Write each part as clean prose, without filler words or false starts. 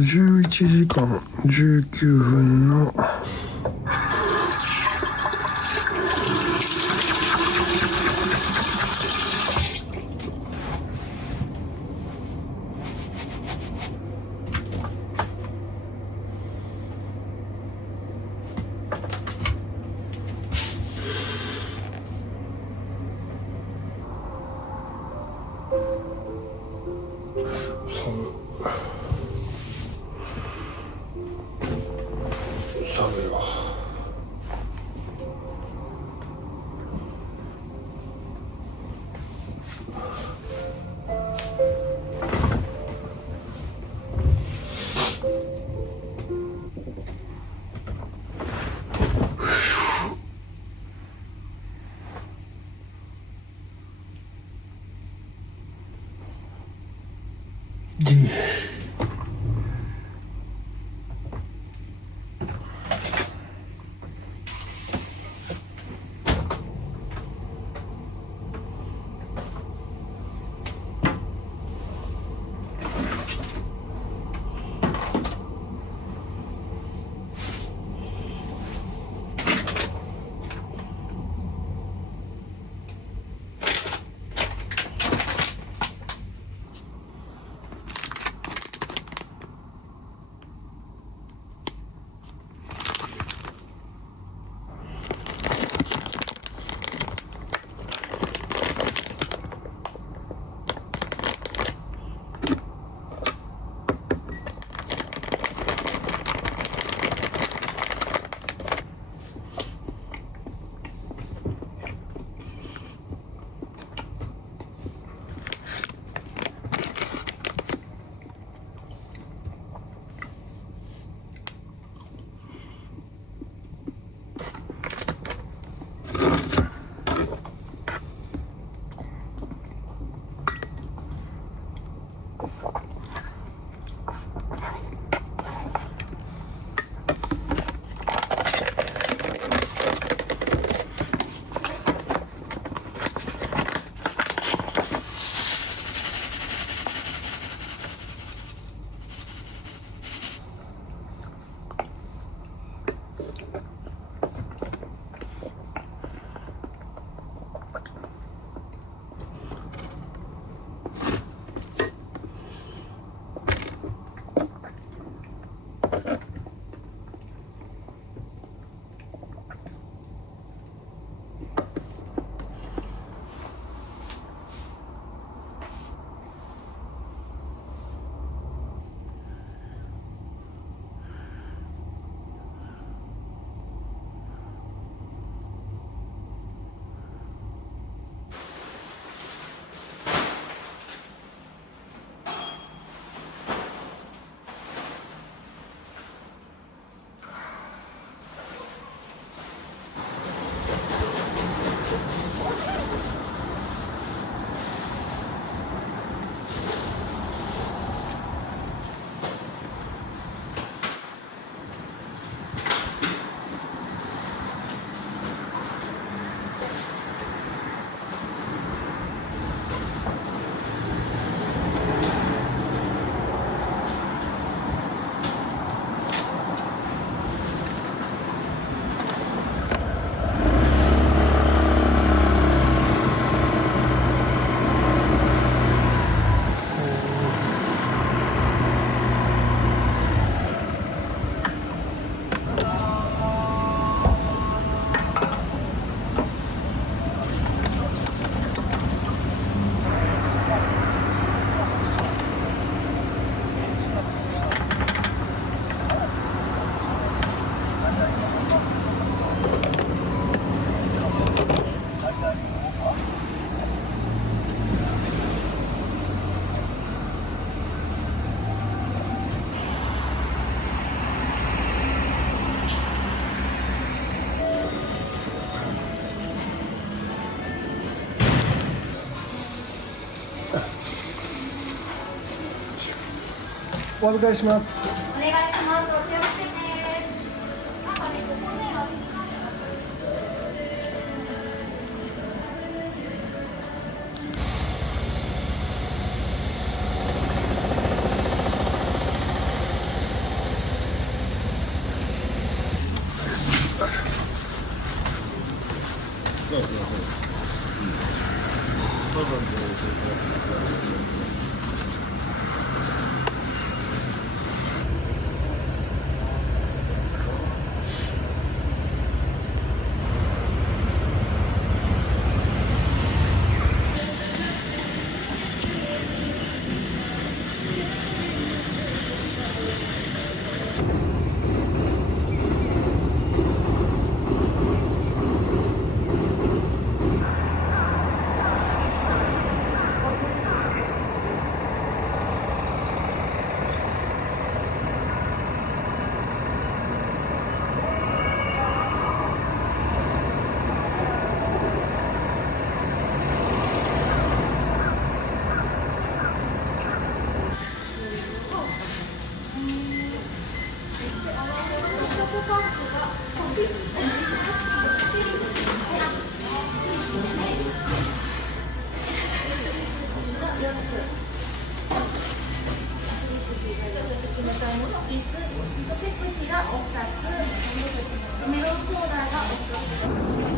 11時間19分の寒いわ。お預かりします。お願いします。お気をつけて。なんかね、ここね、おそうそうそう。多分ペプシがお2つ、メロンソーダがお1つ。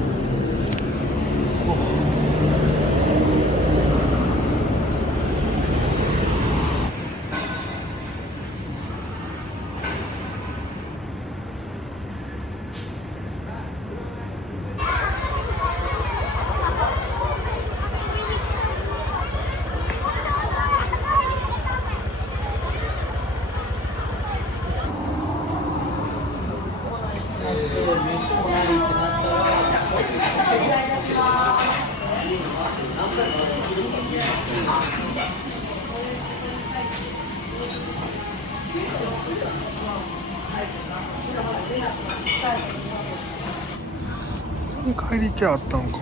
帰り気あったんか。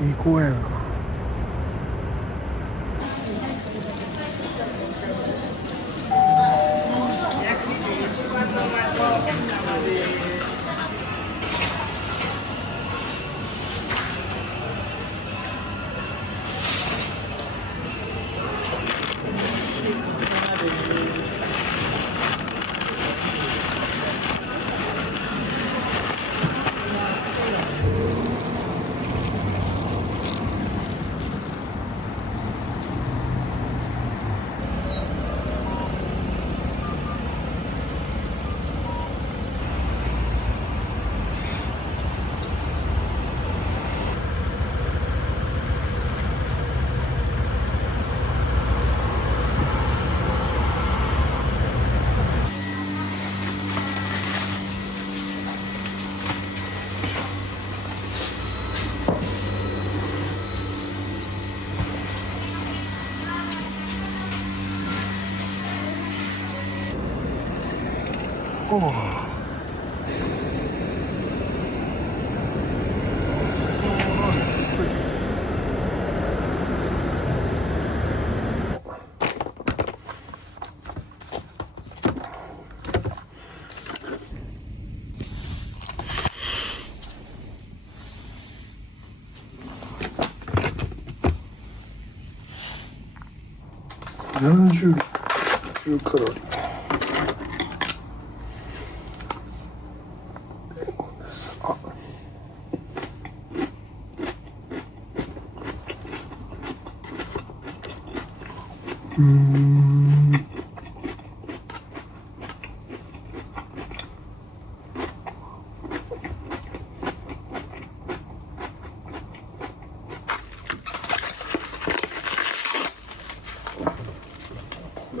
いい公園やな。70カロリー。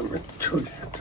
あ、めっちゃ美味しいやつ。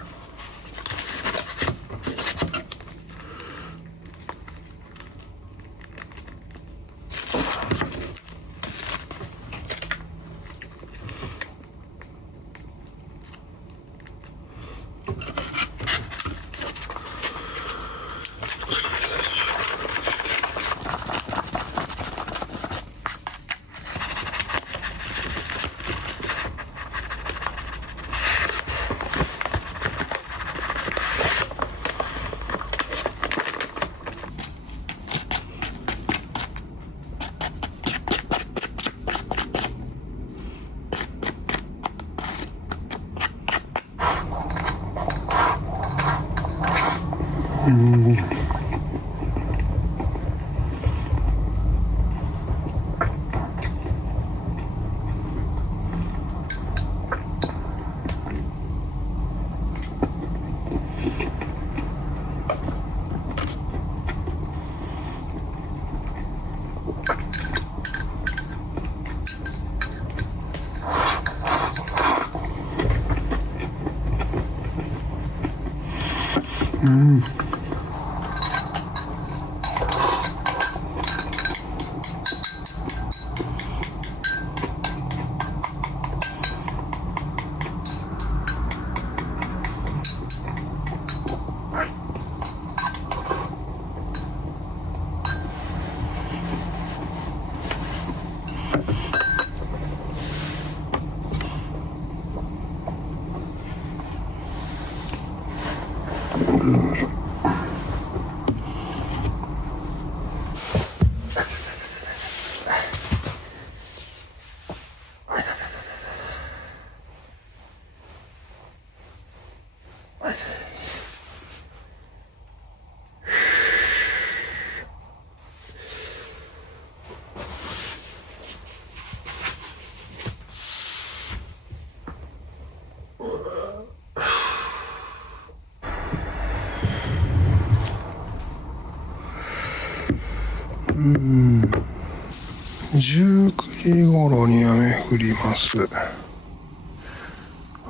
19時頃に雨降ります。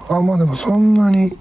まあでもそんなに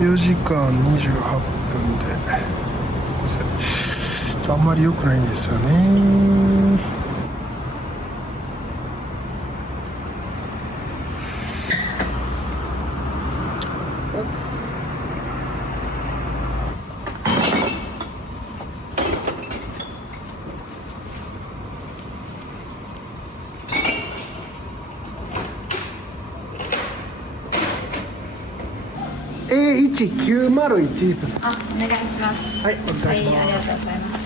4時間28分であんまり良くないんですよね。A1901ですね。お願いします。はい、お願いします。はい、ありがとうございます。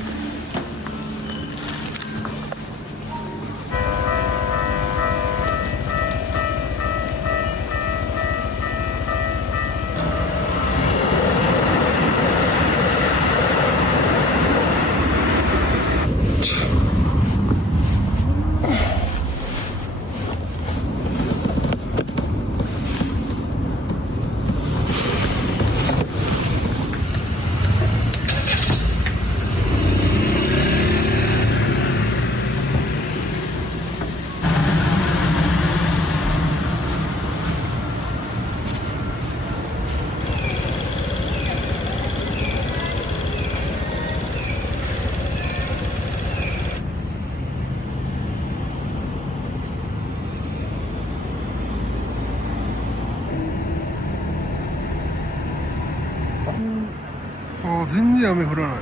全然雨降らない。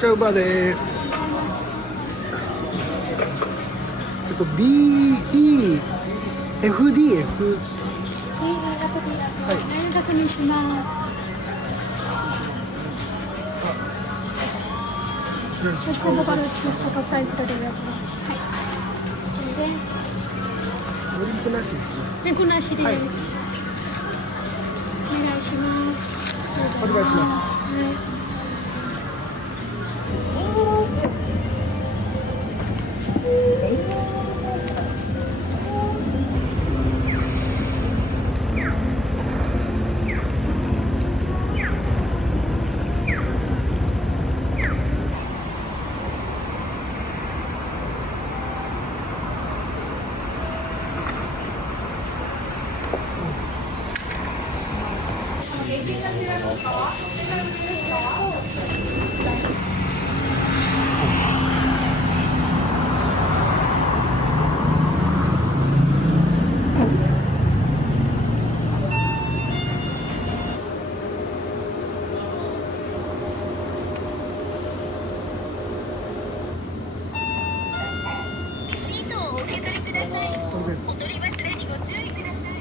じゃあウーバーです。BEFDF。確認します。Questo dopo lo giusto per fare il video. ドリンクなしですね。ドリンクなしです。お願いします。お願いします。レシートをお受け取りください。お取り忘れにご注意ください。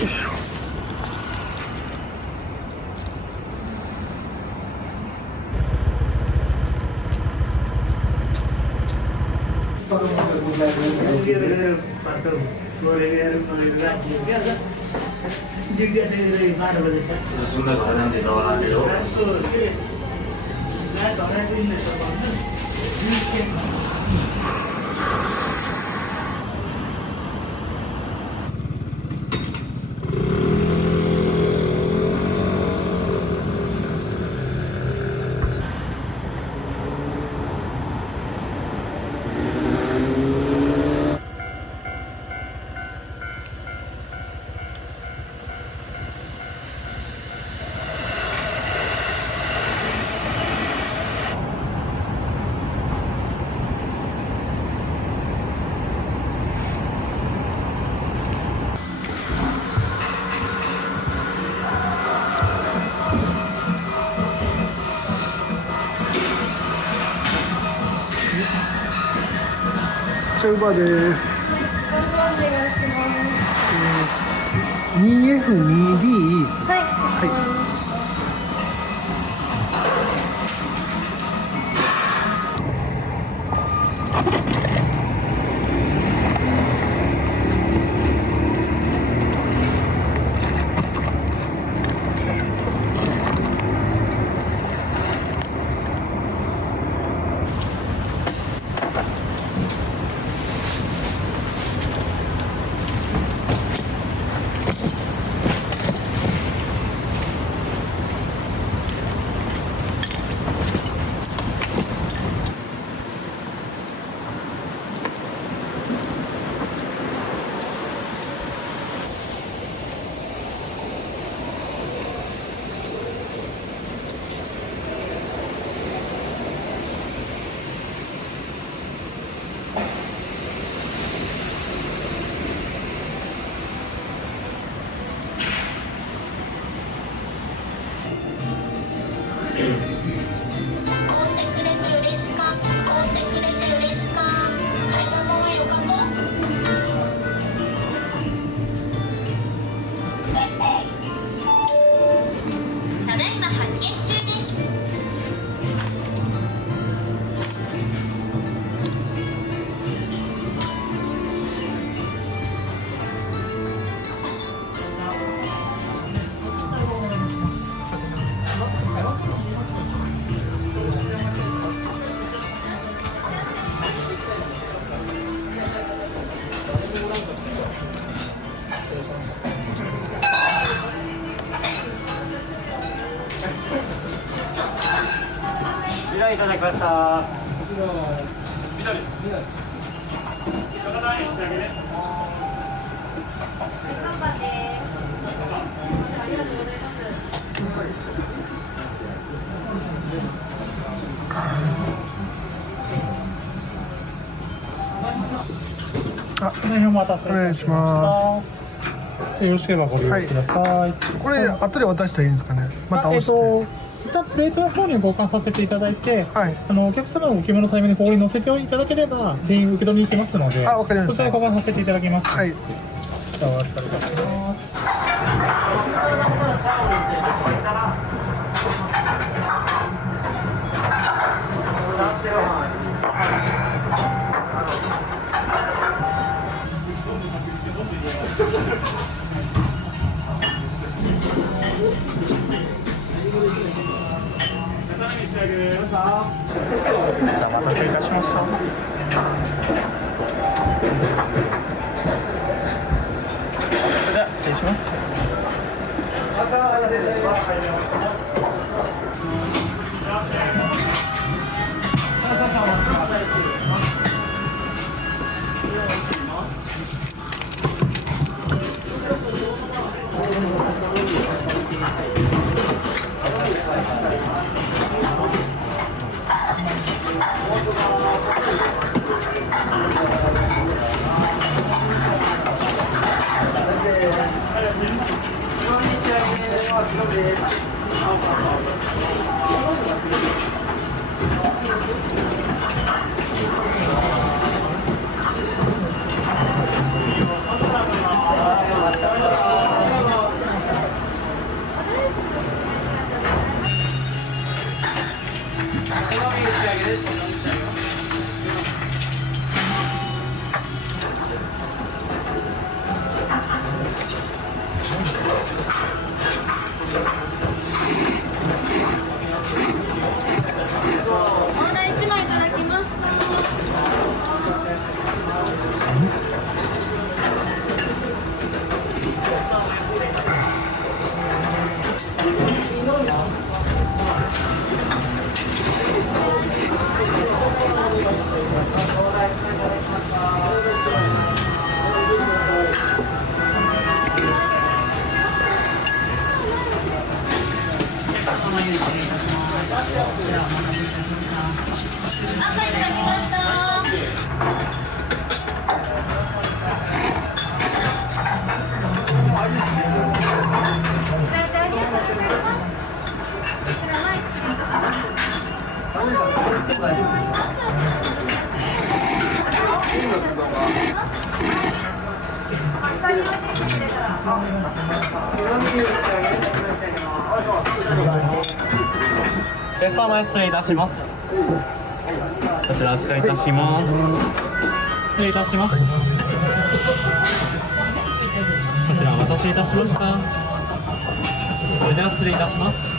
よいしょ。Sudah kadang ditawaran dulu.チャウバーです。お願いします。 2F2B はい。はい台いただきました。3番です。ありがとうございます。あ、大変お待たせお願いしまよろしければご利用ください。これ後で渡したらいいんですかね。また押して。一旦プレートの方に交換させていただいて、はい。お客様のご希望のタイミングにここに乗せていただければ全員受け取りに行きますので、あ、わかりました。そちらに交換させていただきます。はい。じゃあお預かりいたします。お待たせいたしました。それでは失礼します。ベスト前失礼いたします。こちらお預かりいたします。失礼いたします。こちらお待たせいたしました。それでは失礼いたします。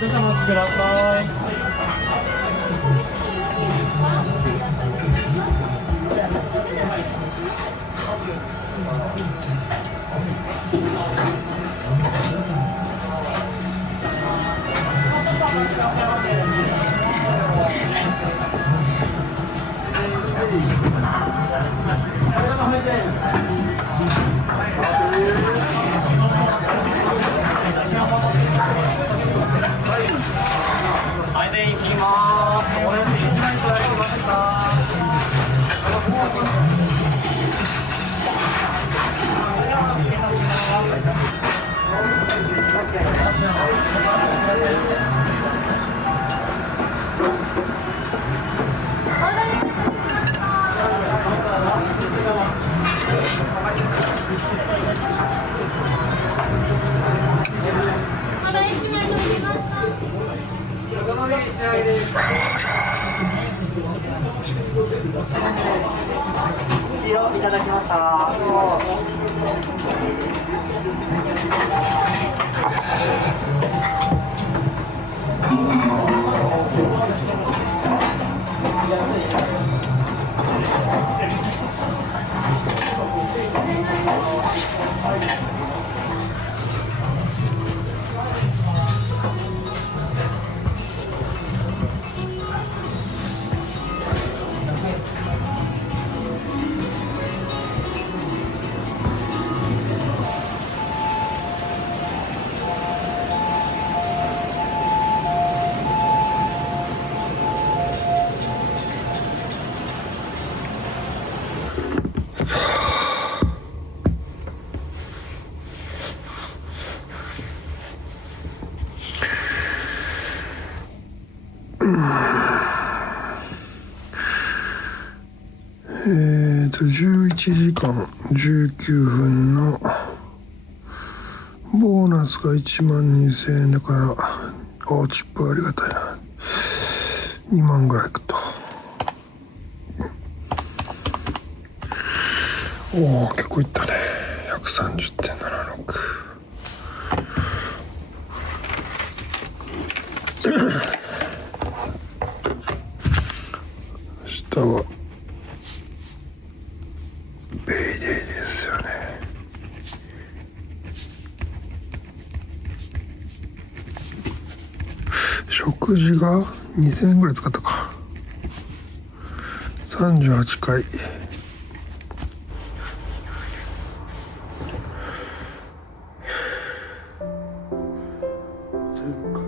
少々お待ちください。はい、で行きます。おやすみいただきました。いただきました。11時間19分のボーナスが12000円だから、チップありがたいな。2万ぐらいいくと。結構いったね。130.76。下はペイデイですよね。食事が2000円ぐらい使ったか。38回。前回